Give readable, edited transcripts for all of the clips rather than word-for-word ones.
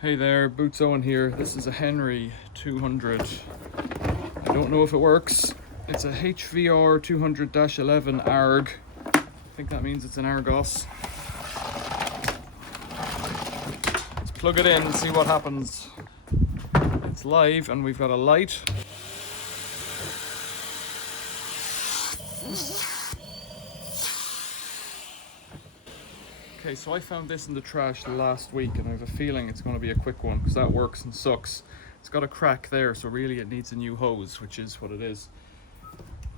Hey there, Boots Owen here. This is a Henry 200. I don't know if it works. It's a HVR200-11 ARG. I think that means it's an Argos. Let's plug it in and see what happens. It's live and we've got a light. Okay, so I found this in the trash last week and I have a feeling it's going to be a quick one because that works and sucks. It's got a crack there, so really it needs a new hose, which is what it is.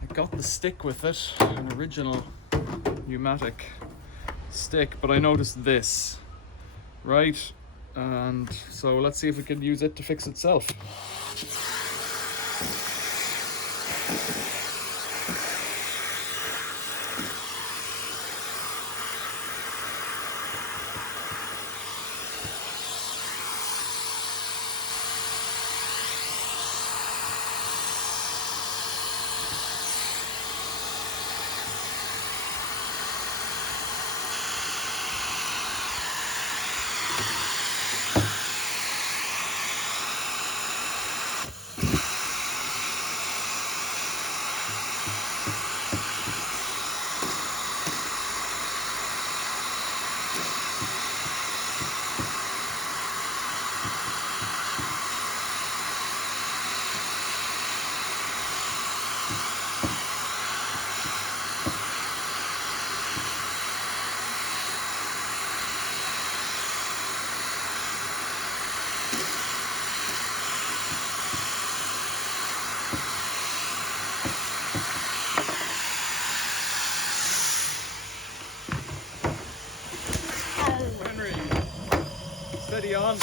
I got the stick with it, an original Numatic stick, but I noticed this, right? And so let's see if we can use it to fix itself. Henry, steady on.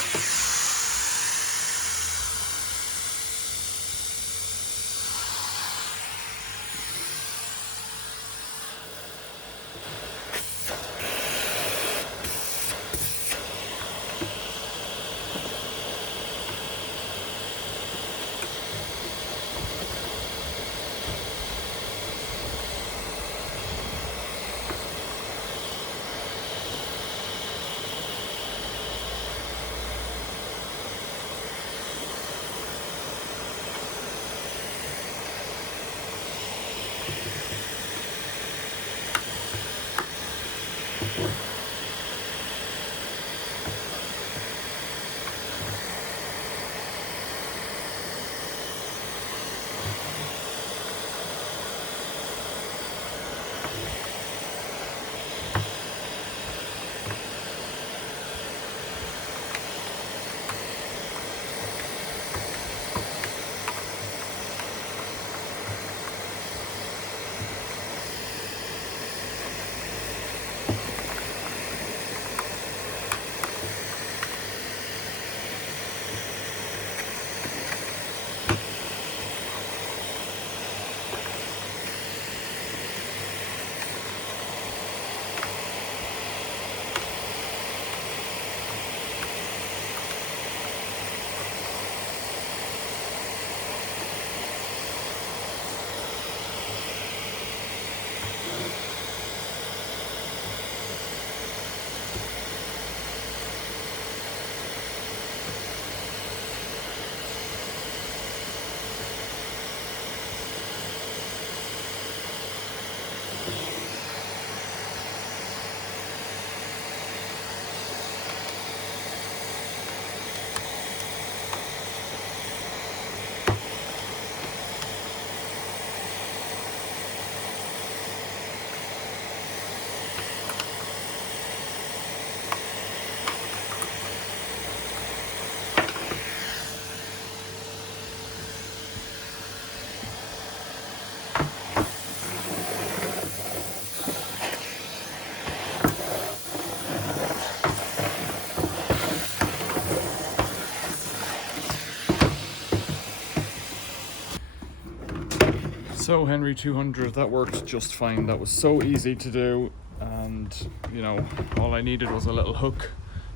So Henry 200, that worked just fine. That was so easy to do, and you know, all I needed was a little hook.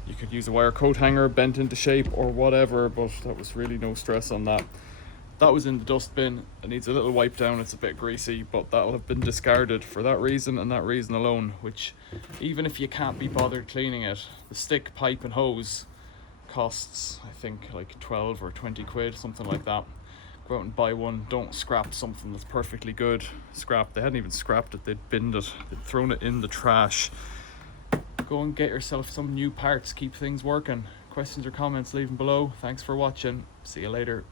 You could use a wire coat hanger bent into shape or whatever, but that was really no stress on that. That was in the dustbin. It needs a little wipe down, it's a bit greasy, but that'll have been discarded for that reason and that reason alone, which even if you can't be bothered cleaning it, the stick, pipe and hose costs, I think, like 12 or 20 quid, something like that. Go out and buy one. Don't scrap something that's perfectly good. Scrap. They hadn't even scrapped it. They'd binned it. They'd thrown it in the trash. Go and get yourself some new parts. Keep things working. Questions or comments, leave them below. Thanks for watching. See you later.